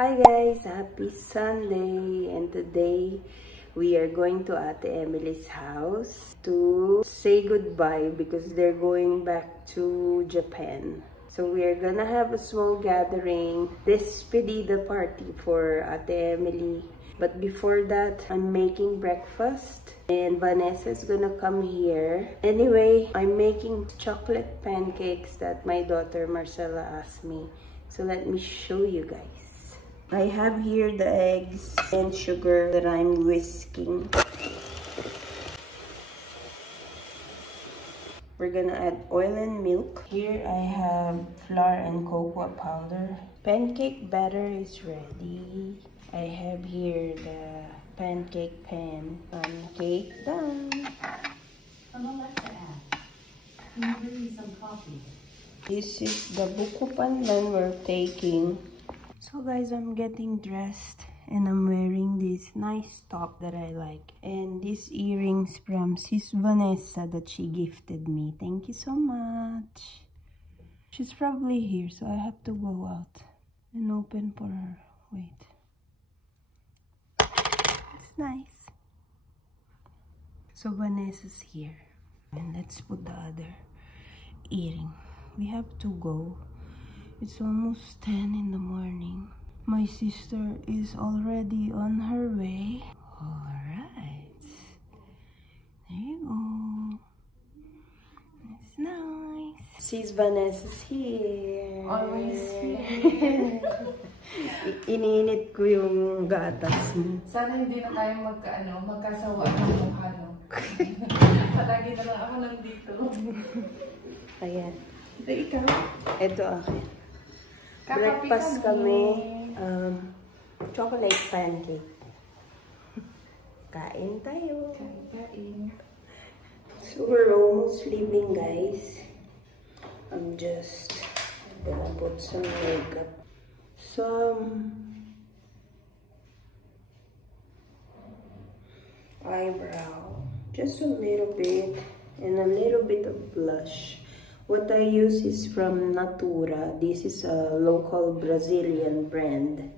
Hi guys, happy Sunday, and today we are going to Ate Emily's house to say goodbye because they're going back to Japan. So we are gonna have a small gathering, this pedida party for Ate Emily. But before that, I'm making breakfast and Vanessa is gonna come here. Anyway, I'm making chocolate pancakes that my daughter Marcella asked me. So let me show you guys. I have here the eggs and sugar that I'm whisking. We're gonna add oil and milk. Here I have flour and cocoa powder. Pancake batter is ready. I have here the pancake pan. Pancake done. I'd like to add, can you bring me some coffee? This is the buko pandan we're taking. So guys, I'm getting dressed and I'm wearing this nice top that I like. And these earrings from Sis Vanessa that she gifted me. Thank you so much. She's probably here, so I have to go out and open for her. Wait. It's nice. So Vanessa's here. And let's put the other earring. We have to go. It's almost 10 in the morning. My sister is already on her way. Alright. There you go. It's nice. Sis Vanessa's here. Always here. Iniinit ko yung gatas mo. Sana hindi na tayo magkasawa ng mukha, no? Palagi na lang ako nandito. Ayan. Ito ikaw. Ito akin. Breakfast kami. Chocolate pancake. Kain tayo. Kain. So we're almost leaving, guys. I'm just gonna put some makeup. Some eyebrow. Just a little bit. And a little bit of blush. What I use is from Natura. This is a local Brazilian brand,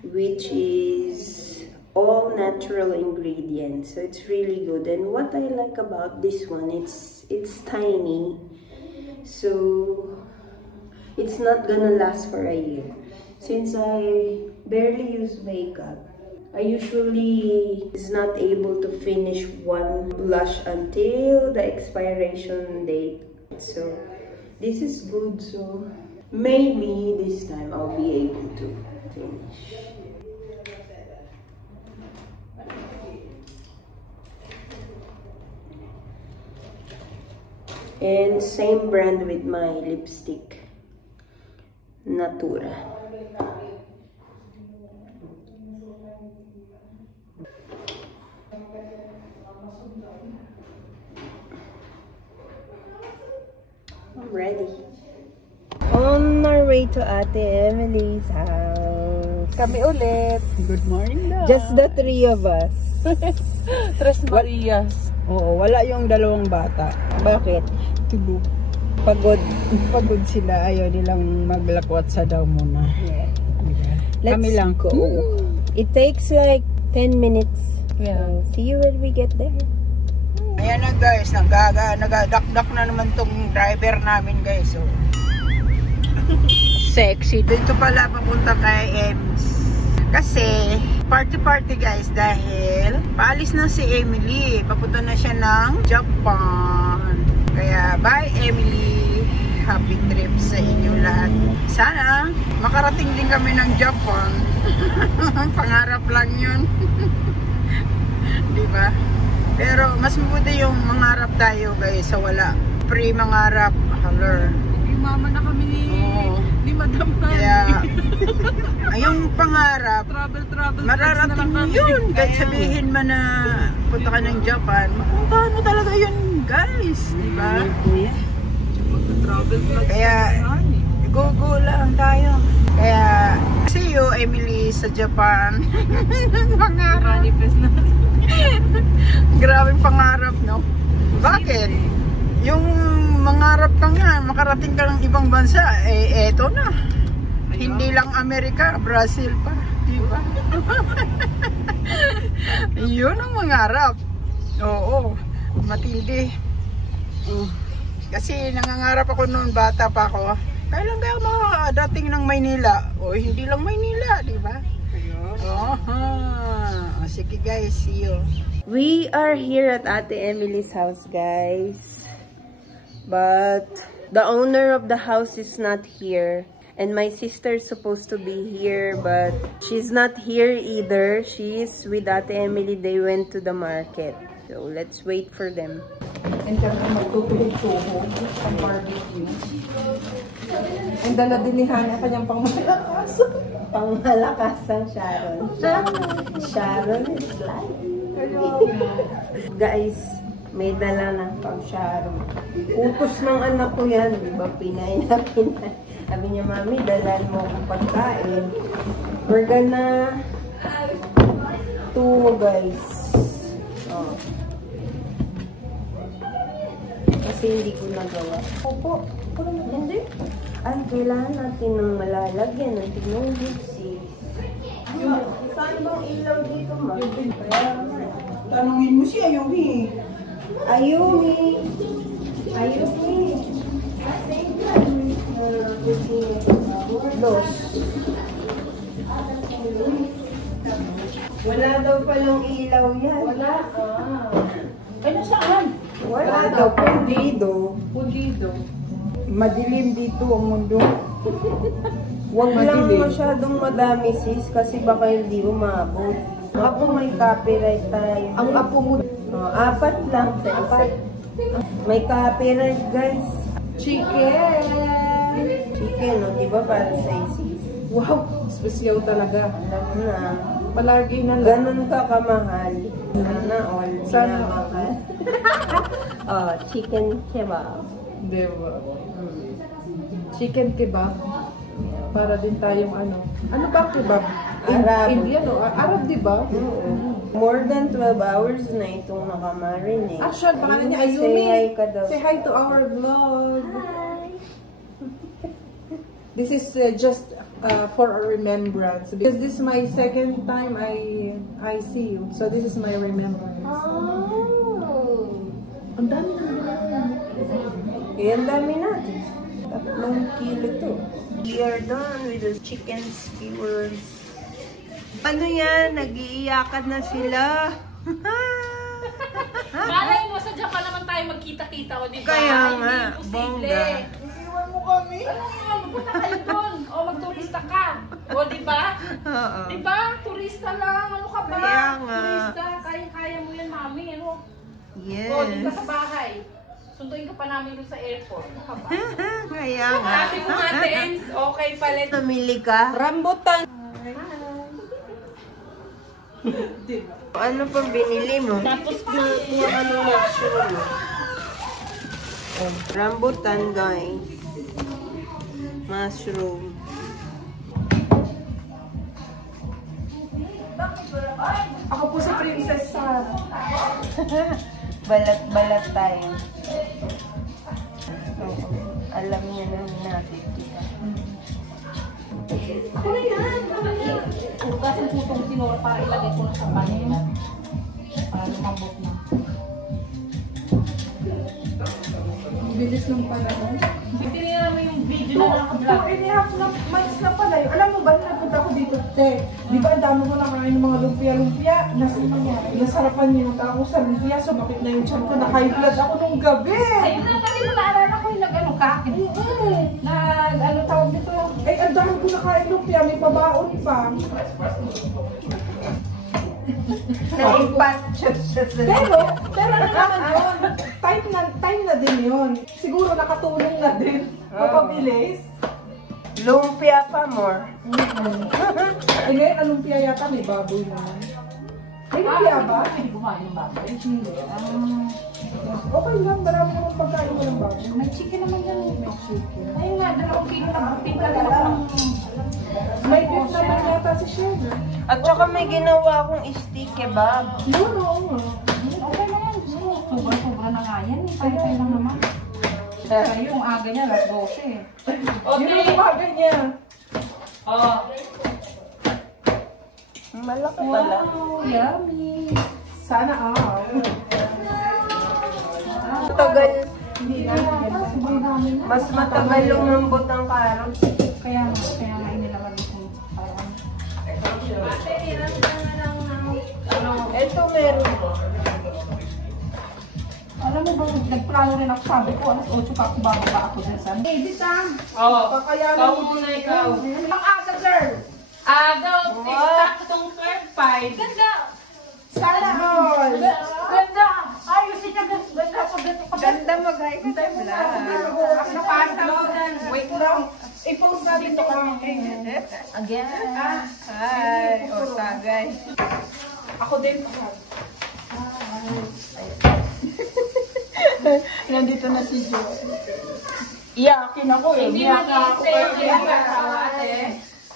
which is all natural ingredients. So it's really good. And what I like about this one, it's tiny. So it's not gonna last for a year. Since I barely use makeup, I usually is not able to finish one blush until the expiration date. So this is good, so maybe this time I'll be able to finish. And same brand with my lipstick, Natura. I'm ready. On our way to Ate Emily's house. Kami ulit. Good morning daw. Just the three of us. Tres Marias. Oo, wala yung dalawang bata. Bakit? Tulog. Pagod. Pagod sila. Ayaw nilang maglakwat sa daw muna. Yeah. Diba? Kami lang ko. It takes like 10 minutes. Yeah. See you when we get there. Ayan na guys, nagadakdak na naman tong driver namin guys. So, sexy. Dito pala papunta kay Ems. Kasi party guys dahil paalis na si Emily. Papunta na siya ng Japan. Kaya bye Emily. Happy trip sa inyo lahat. Sana makarating din kami ng Japan. Pangarap lang yun. Diba? Pero mas mabuti yung mangarap tayo guys sa wala. Pre mangarap, haler. Mama na kami ni Madam Nani. Kaya, yung pangarap, Travel. mararating mo yun. Kahit sabihin mo na punta ka ng Japan, mapuntahan mo talaga yun guys. Diba? Travel vlogs. Kaya, go lang tayo. Kaya, see you Emily sa Japan. Pangarap. Manifest na. Grabing pangarap, no? Bakit? Yung mangarap ka nga, makarating ka ng ibang bansa, eh eto na. Hindi lang Amerika, Brazil pa. Diba? Yun ang mangarap. Oo, matindi. Kasi nangangarap ako noon, bata pa ako. Kailan kaya makadating ng Maynila? O hindi lang Maynila, di ba? Sige guys, see you. We are here at Ate Emily's house, guys. But the owner of the house is not here. And my sister is supposed to be here, but she's not here either. She's with Ate Emily. They went to the market. So let's wait for them. And kami magtutuhog-tuhog ang barbecue. And dala din ni Hana kanyang pangmalakas. Pangmalakas ang Sharon. Sharon is life. Guys, may dala na pang Sharon. Utos ng anak ko yan. Diba? Pinay na pinay. Sabi niya, Mami, dalan mo akong pagkain. We're gonna guys. Oh. Kasi hindi ko nagawa. Opo. Hindi. Ay, kailangan natin ng malalagyan ng tinubig, sis. Saan bang ilaw dito, ma? Tanungin mo si Ayumi. Ayumi. Ayumi. Dos. Wala daw palang ilaw yan. Wala. Ano saan? Wala daw. Pundido. Pulido. Madilim dito ang mundo. Huwag lang masyadong madami, sis, kasi baka hindi umabot. Ako may copyright tayo. Ang apo mo. Apat lang sa isa. May copyright, guys. Chicken. Chicken, no? Diba para sa sis? Wow, special talaga. Alam mo na. Palagi na lang. Ganun ka kamahal. Sana all. Sana mahal. Oh, chicken kebab. Diba? Chicken kebab. Para din tayong ano. Ano ba kebab? Arab. Indian o? Arab, diba? More than 12 hours na itong nakamarinate. Actually, pangalan niya Ayumi. Say hi ka daw. Say hi to our vlog. This is just for a remembrance. Because this is my second time I see you. So this is my remembrance. Oh. Ang dami na. Ang dami natin. 3 kilo to. We are done with the chicken skewers. Ano yan? Nag-iiyakan na sila. Malay mo, sa Japan naman tayo magkita-kita, o diba? Kaya nga, hindi bongga. Iwan mo kami. Ano, magpunta kayo doon. O magturista ka. O diba? Oo. Diba? Turista lang. Ano ka ba? Kaya nga. Turista. Kaya mo yan, mami. Ano? Yes. O, di ka sa bahay. Sunduin ka pa namin doon sa airport. Ano ka ba? Kaya nga. Sabi mo ate Ems, okay palit. Namili ka? Rambutan. Ano pang binili mo? Tapos Yung ano mushroom. Oh, rambutan, guys. Mushroom. Ako po si Princess Sarah. Balat-balat tayo. Oo. Alam niya naman natin. ako na yan. Hugas ang putong sinora para ilagay ko na sa panela. Para lumambot na. Bilis ng panahon. Tinignan namin yung video na naka-vlog. 2.5 months na pala yun. Alam mo ba, napunta ko dito, te. Di ba ang dami ko nakain ng mga lumpia-lumpia? Nasarapan niyo yung tao sa lumpia. So bakit na yung tiyan ko? Naka-high blood ako nung gabi. Ayun na, kasi mo naalala ko yung nag-ano ka. Nag-ano tawag dito. Eh, ang dami ko nakain lumpia. May pabaon pa. Naipat siya sa Pero ano naman yun? Time na din yun. Siguro nakatulong na din. Mapabilis. Lumpia pa more. Eh, ngayon, ang lumpia yata may baboy naman. May lumpia ba? Hindi kumain ng baboy. Hindi. Okay lang, marami naman pagkain ko ng baboy. May chicken naman yan. May chicken. Ayun nga, 2 kilo na timpla na ako ng... May beef naman yata si Sherry. At saka may ginawa akong steak kebab. Yun, oo nga. Okay na yan. Sobra-sobra na nga yan. Tayo-tayo lang naman. Kaya yung aga niya, 12. Yun ang umaga niya. Oh. Malaki pala. Wow, yummy. Sana Matagal. Hindi na. Mas matagal lumambot ang carrots. Kaya nga inilaman ko. Ito meron. Alam mo ba, nagplano rin ako, sabi ko, alas 8 pa ako bababa ako dyan sa... Hey, Disang! Oo. Kakayanan Ikaw mo muna, dito. ikaw. Ang aga, girl! Agaw, eksaktong 12.5. Ganda! Sana all! Ganda! Ayusin niya, ganda ako dito. Ganda mag-high-five lang. Napasa mo dyan. Wait lang. I-post natin ito kami. Again. Hi. O, tagay. Ako din. Nandito na si Jo. Iyakin ako eh. Hindi Iyakin ako. mag-i-stay yung asawa, ate.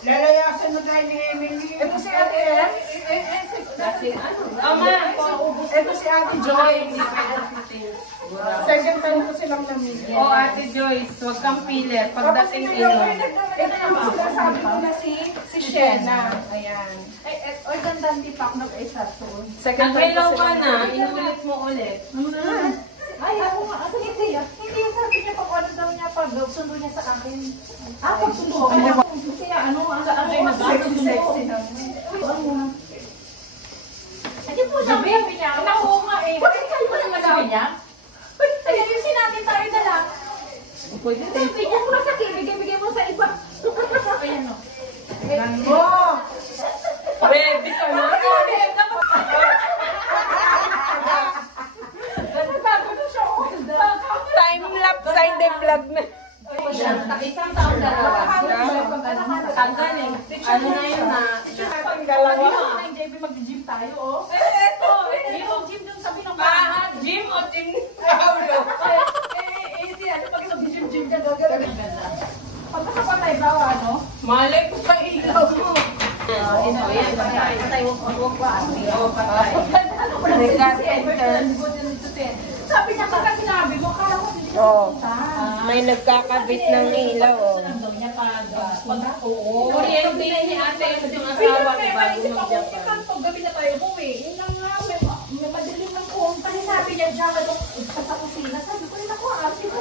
Lalayasan na tayo ni Emily. Ito si Ate Em. Ama, Ito si Ate Joy. Second time ko silang namig. o Ate Joyce, huwag kang pilit. Pagdating ito ino. yung sinasabi ko na si Shena. Ayan. Oy, ganda, hindi pa ako nag-isa to. Second time Nag-hello ko ka silang na, namig. inulit mo ulit. Ay, ako nga. Asa hindi ah. Hindi, sabi niya pag ano daw niya pag sundo niya sa akin. Pag sundo ko. Kasi ano, ang akin na ba? Sexy naman. Hindi po sabi niya. Naku nga eh. Bakit kayo pa naman sabi niya? Ay, ayusin natin tayo na lang. Pwede Sabi niya, kung sa bigay mo sa iba. Ayan o. Oh! Ready ka na? Time-lapse ay de-vlog na. Isang taon dalawa. Tanggal eh. Ano na yun na? Dalawa. JB mag-gym tayo, oh. Eto! Yung gym dun sabi ng Gym o team? ano pag mag-gym ka gagawin? Pag nakapatay ba, ano? Malay ko sa ilaw mo. Patay, huwag ba? Sabi niya, pagka sinabi mo, kala ko hindi siya Oh. pupunta. May nagkakabit ng ilaw. Oh. Daw niya pag Oo. Kuryente ni ate yung asawa ko bago mag-Japan. Pag gabi na tayo buwi, yun lang nga, may madilim ng kuwang. Kasi sabi niya, diyan ka doon sa kusina. Sabi ko, rin ako, ate ko.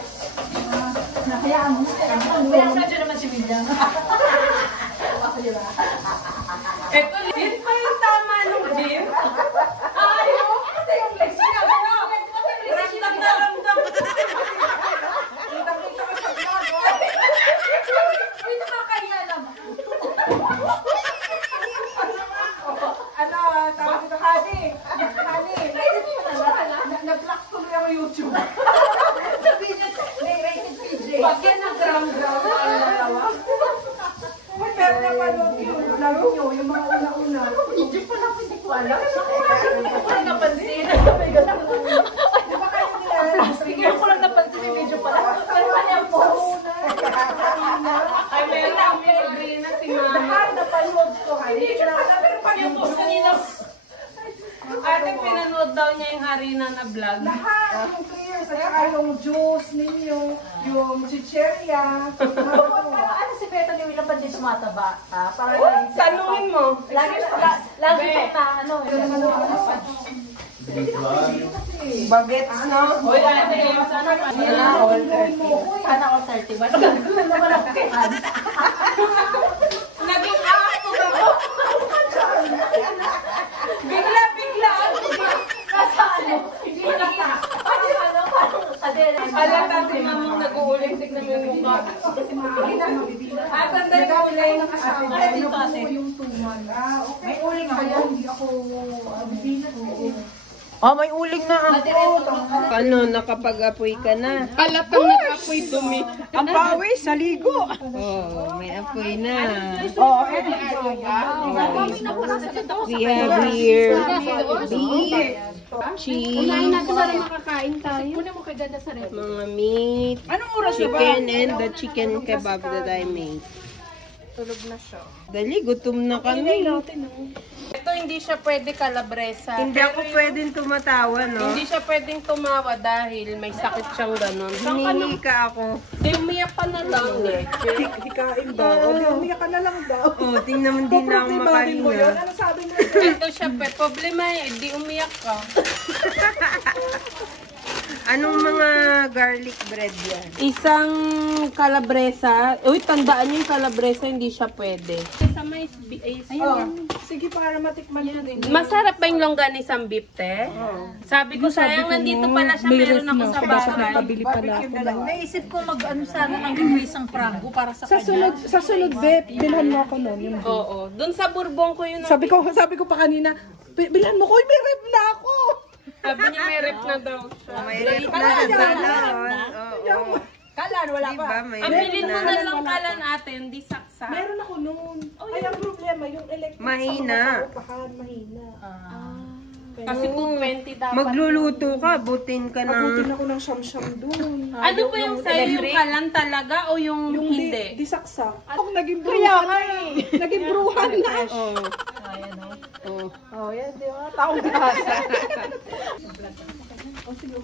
Nakayaan mo. Kaya ko na dyan naman si William. Ako diba? Ito, yun pa yung tama nung gym. Ayaw! Ito yung legs niya. Ramdam na ramdam. Uy, nakakaya naman. Ano, tawag ito, Honey. Nag-block tuloy ako YouTube. Sabi niya, may rated PJ. Pag yan nag-ram-ram, ano na tawa? Pero napanood yun. Lalo nyo, yung mga una-una. Hindi pa lang, hindi ko alam. Hindi ko lang napansin. Di ba kayo nila? Sige ko lang napansin yung video pala. Pero ano yung post? Ay, meron kami agree na si mama. Lahat napanood ko, Honey. Pero pa yung post kanina. Ate, pinanood daw niya yung Harina na vlog. Lahat yung clears, at saka yung juice ninyo, yung chicheria. Ano si Beta ni William pa din tumataba? Parang Saluhin mo. lagi pa na ano. Bagets, no? Hoy, ate, sana pa. Sana all 30 ba? Nagagawin naman ako kay Anne. Naging ako ako. Bigla. Nasa ano? Hindi na ka. Parang kadera. Alata si mamang nag-uuling. Tignan mo yung mukha. Asan daw yung uling? Yung tuman. Okay. May uling ako. Kaya hindi ako bibinat. Oh, may uling na ako. Ano, nakapag-apoy ka na? Alatang nag-apoy dumi. Ang pawis, sa ligo. Oh, may apoy na. Oh, we have here beef, cheese, mga meat, chicken, and the chicken kebab that I made. Tulog na siya. Dali, gutom na kami. Ito hindi siya pwede kalabresa. Hindi ako pwedeng tumatawa, no? Hindi siya pwedeng tumawa dahil may sakit siyang ganon. Hinika ako. Di umiyak ka na lang, Leche. Hikain daw. O, di umiyak ka na lang daw. Oh, tingnan mo, hindi na ako Problemahin mo yun. makahinga. Ano sabi mo? Ito siya, problema di umiyak ka. Anong mga garlic bread yan? Isang kalabresa. Uy, tandaan niyo yung kalabresa, hindi siya pwede. Sa mais, Sige, para matikman yun din. masarap ba yung longganisang beef, te? Sabi ko, sayang, nandito pala siya, meron ako sa bahay. pala ako. Naisip ko mag-ano sana ng isang pranggo para sa Sa sunod, Beth, bilhan mo ako nun. Oo. Doon sa Bourbon ko yun. Sabi ko pa kanina, bilhan mo ko, may rep na ako. Sabi niya may rep na daw siya. May rate na sa salon. Oo. Kalan, wala Diba, may Ang rate bilin mo na. na lang kalan atin, di saksa. Meron ako noon. Ay, ang problema, yung electric Mahina. sa mga paupahan, mahina. Kasi kung 20 dapat. Magluluto ka, butin ka ng... Abutin ako ng siyam-siyam doon. Ano ba yung sa'yo? Yung kalan talaga o yung hindi? Di saksak. Ako naging bruhan na. Naging bruhan na. Oh, yan, di ba? Taong gasa.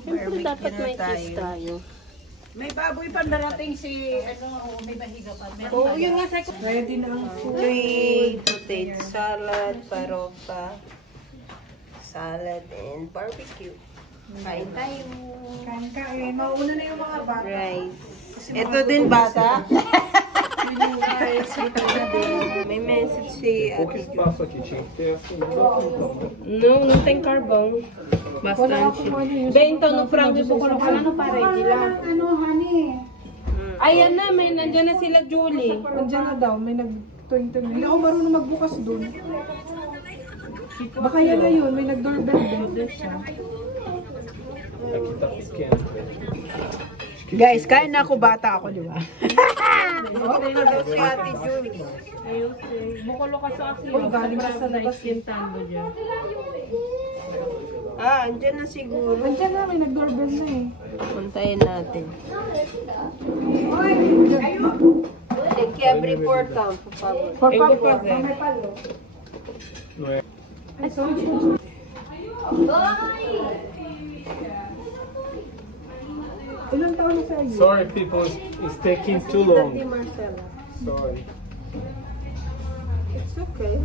Siyempre dapat may kiss tayo. May baboy pa darating si, may mahiga pa. Oo, yun nga sa'yo. Ready na ang food. Sweet potato salad, paroka, salad, and barbecue. Kain tayo. Kain. Mauna na yung mga bata. Rice. Ito din bata. May message si Ate Jo. Espaço aqui tinha que ter assim, No, não tem carvão. Bastante. Bem, então no frango eu vou colocar lá no parede lá. Ayan na, may nandiyan na sila Julie. Andiyan na daw, may nag-tuwing-tuwing. Hindi ako marunong magbukas doon. Baka yan na yun, may nag-doorbell din siya. aqui tá pequeno. Guys, kain na ako, bata ako, di ba? Okay na daw si Ate Julie. Bukolo ka sa akin. Uy, galing ka sa labas. Iskintando dyan. Ah, andyan na siguro. Andiyan na, may nag-doorbell na eh. Puntayin natin. Tem que abrir portão, por favor. For Eu vou favor, fazer. may palo. Não é? Ilang taon na sa'yo? Sorry, people, it's taking too long. Marcela. Sorry. It's okay.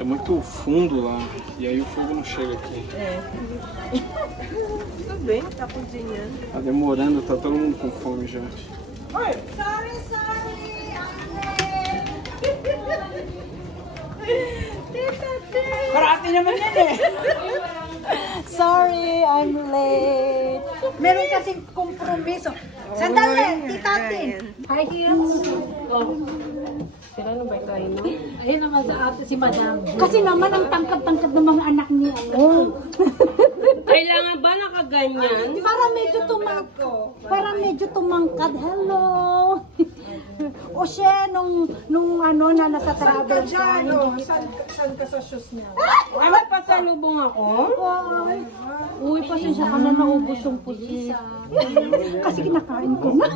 É muito fundo lá, e aí o fogo não chega aqui. Tudo bem, tá cozinhando. Tá demorando, tá todo mundo com fome já. Karate naman yan eh. Sorry, I'm late. Meron kasing kompromiso. Sandali, titatin. High heels. Sila na ba tayo, no? Ayun naman sa ate si Madam. Kasi naman ang tangkad-tangkad ng mga anak niya. Kailangan ba nakaganyan? Para medyo tumangkad. Hello. O siya, nung ano na nasa travel Diyan, ka. no? Saan ka sa shoes niya? Ay, may pasalubong ako? Uy, pasensya ka na, naubos yung pusit. Kasi kinakain ko na.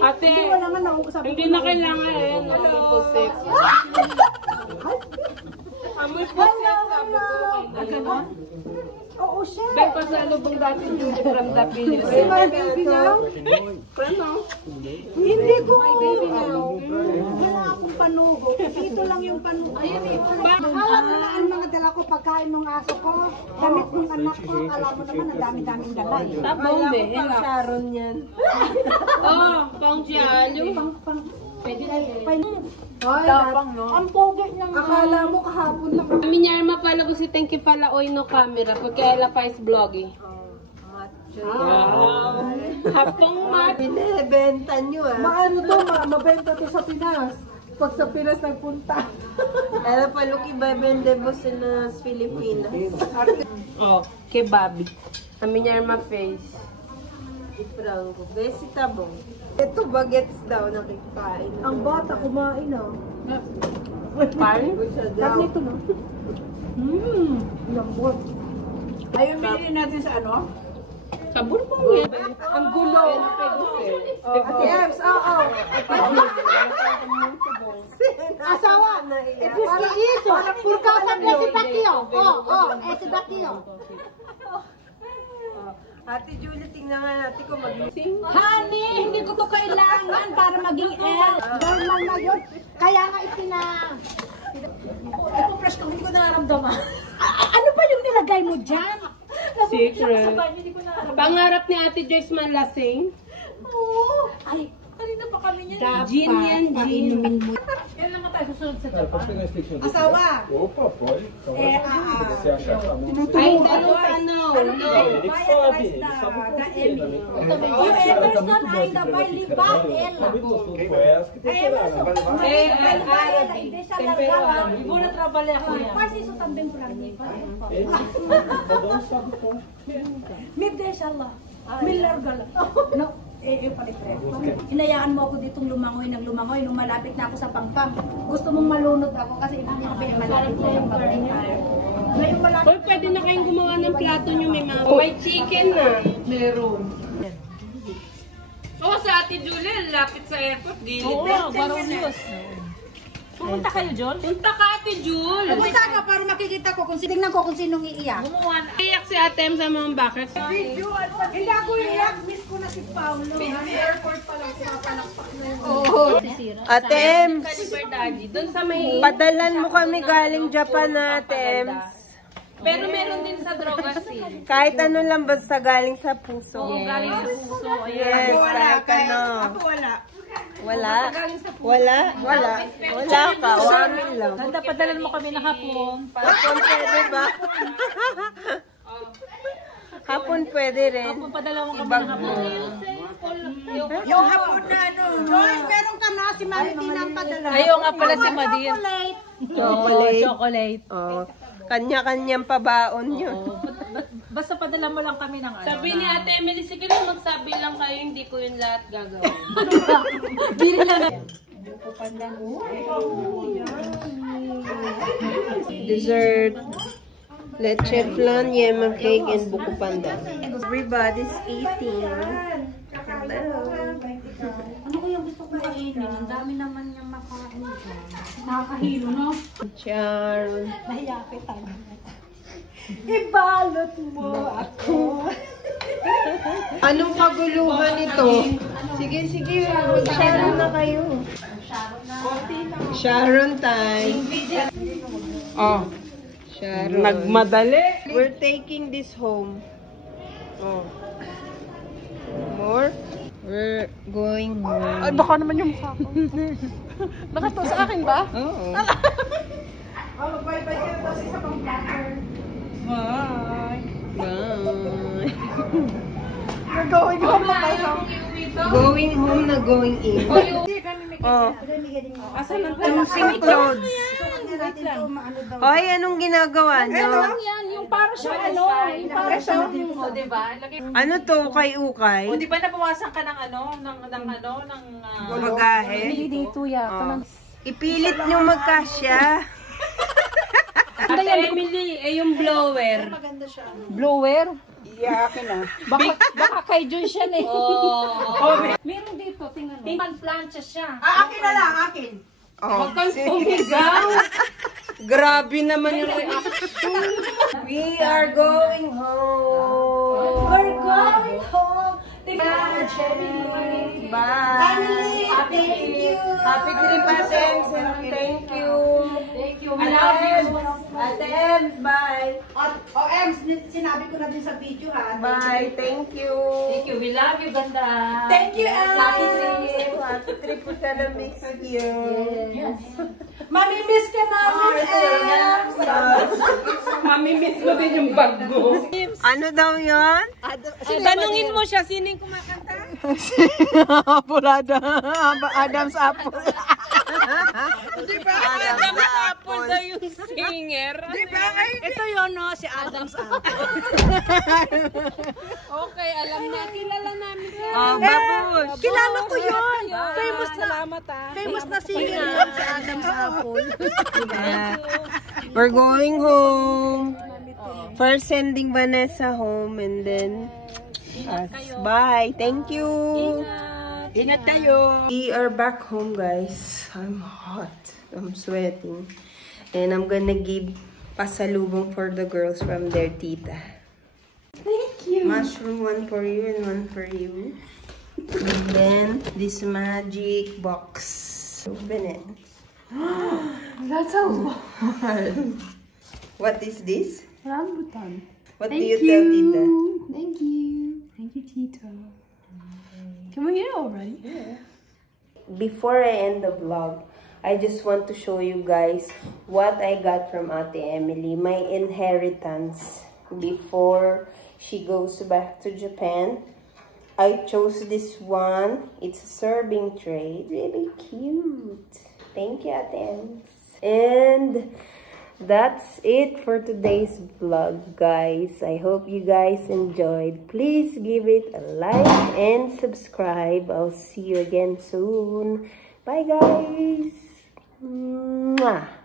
Ate, Wala nga naubos. hindi na kailangan eh. Amoy pusik. Amoy pusik, sabi ko. Oo, siya. May pasalubong dati Julie from the Philippines. My baby now? Hindi ko. Wala akong panugo. Dito lang yung panugo. Ayun eh. Alam mo na ang mga dala ko, pagkain ng aso ko, damit ng anak ko, alam mo naman, ang dami-daming dala eh. Tapos, Pang Sharon yan. oh, pang Giallo. Pwede na yun. Ang pogi ng Akala mo kahapon lang. Minyarma pala ko si Thank you pala oy no camera porque ela faz vlog. Hapong mat. Binibenta nyo ah. Maano to, mabenta to sa Pinas. Pag sa Pinas nagpunta. Ela falou que vai vender você nas Filipinas. Oh, kebabi. A Minyarma fez. E frango. Vê se tá bom. Ito bagets daw nakikain. Ang bata kumain ah. Pan? Sabi nito no? Lambot. Ayun, bilhin natin sa ano? Sa Bourbon yan. Ang gulo. Yes, oo. Asawa. Ipis ki iso. Purkasan na si Bakio. Si Bakio. Ate Julie, tingnan nga natin kung mag-missing. Honey, hindi ko to kailangan para maging L. Normal na yun. Kaya nga ito fresh ko, hindi ko nararamdaman. Ano ba yung nilagay mo dyan? Secret. Pangarap ni Ate Joyce manlasing. Oo. Ay, kanina pa kami niyan. Gin yan, gin. Kailan naman tayo susunod sa Japan? Asawa. Opa, pode. Então, você achar que tá muito... Ay, no. Ele que sabe, ele sabe o porquê também. O Emerson ainda vai levar ela. Árabe. Deixa ela largar lá. Vou trabalhar com ela. Faz isso também pra mim. Cada um sabe como. Me deixa lá. Me larga lá. No. Eu falei pra ela, hinayaan mo ako ditong lumangoy ng lumangoy nung malapit na ako sa pangpang. Gusto mong malunod ako kasi hindi ako malapit na yung pangpang. Ngayon malapit. Hoy, pwede na kayong gumawa ng plato nyo, may mga. May chicken na. Meron. Oo, sa Ate Julie, lapit sa airport, gilid. Oo, Baronios. Pumunta kayo, John? Punta ka, Ate Julie. Pumunta ka para makikita ko kung tingnan ko kung sinong iiyak. Gumawa na. Iyak si Ate M sa mga bakit. Hindi ako iiyak, miss ko na si Paulo. Airport pa lang pinapalakpak na yun. Ate Ems, Doon sa may... padalan mo kami galing Japan na, Ate Ems. Pero meron din sa Drogasy. Kahit ano lang basta galing sa puso. Oo, galing sa puso. Yes, kahit ano. Ako wala. Wala? Wala ka. Wamin lang. Ganda, padalan mo kami na hapon. Hapon pwede ba? Hapon pwede rin. Hapon, padala mo kami na hapon. Yung hapon na ano. Joyce, meron ka na si Maritina ang padala. Ayaw nga pala si Madir. Chocolate. Chocolate. Oh. Kanya-kanyang pabaon yun. Basta padala mo lang kami ng ano. Sabi ni Ate Emily, sige lang, magsabi lang kayo, hindi ko yung lahat gagawin. Dessert. Leche flan, yema cake, and buko pandan. Everybody's eating. Ano ko yung gusto ko kainin? Ang dami naman niyang makain dyan. Nakakahilo, no? Charon. Nahiyakitan. Ibalot mo ako. Anong kaguluhan ito? Sige, mag-Sharon na kayo. Sharon time. Oh, Sharon. nagmadali. We're taking this home. Oh. More? We're going home. Ay, baka naman yung mukha ko. Nakato sa akin ba? Oo. Bye-bye ka na sa isa pang platter. Bye. Going home na tayo. Going home na going in. Oh. Asan ang Choosing clothes. Hoy, anong ginagawa nyo? Yan, yung para siyang ano, yung para siyang, o diba? Ano to, ukay-ukay? O diba nabawasan ka ng ano, ng Bagahe? dito yata. Oh. Ipilit nyo magkasya. Ate Emily, yung blower. Blower? Iyakin na. Baka kay Jun siya eh. Oh. Meron dito, tingnan mo. Pan-plancha siya. Akin na lang, akin. Oh. Huwag kang sumigaw. Grabe naman yung reaction. We are going home. We're going home. Bye. Family, thank you. Happy Christmas, and thank you. Thank you. I love you. Ate Ems, bye. Ems, sinabi ko na din sa video ha. Bye, thank you. Thank you, we love you, ganda. Thank you, Ems. Happy trip. Happy trip po sana next year. Yes. Mami-miss ka namin, Ems. Mami-miss mo din yung bag mo. Ano daw yun? Tanungin mo siya, sino yung kumakanta? Pulada. Adam's apple. Di ba? Adam's Apple daw yung singer. Di ba? Ito yun, no? Si Adam's Apple. Okay, alam na, kilala namin siya. Oh, babush. Kilala ko yun. Famous na. Salamat ha. Famous na singer yun si Adam's Apple. Yeah. We're going home. First sending Vanessa home and then us. Bye. Thank you. Ingat kayo. We are back home, guys. I'm hot. I'm sweating. And I'm gonna give pasalubong for the girls from their tita. Thank you. Mushroom, one for you and one for you. And then this magic box. Open it. That's a lot. What is this? Rambutan. What do you tell Tita? Thank you. Thank you, Tita. Can we get it already? Yeah. Before I end the vlog, I just want to show you guys what I got from Ate Emily. My inheritance before she goes back to Japan. I chose this one. It's a serving tray. Really cute. Thank you, Ate Ems. And that's it for today's vlog, guys. I hope you guys enjoyed. Please give it a like and subscribe. I'll see you again soon. Bye, guys. Mwah.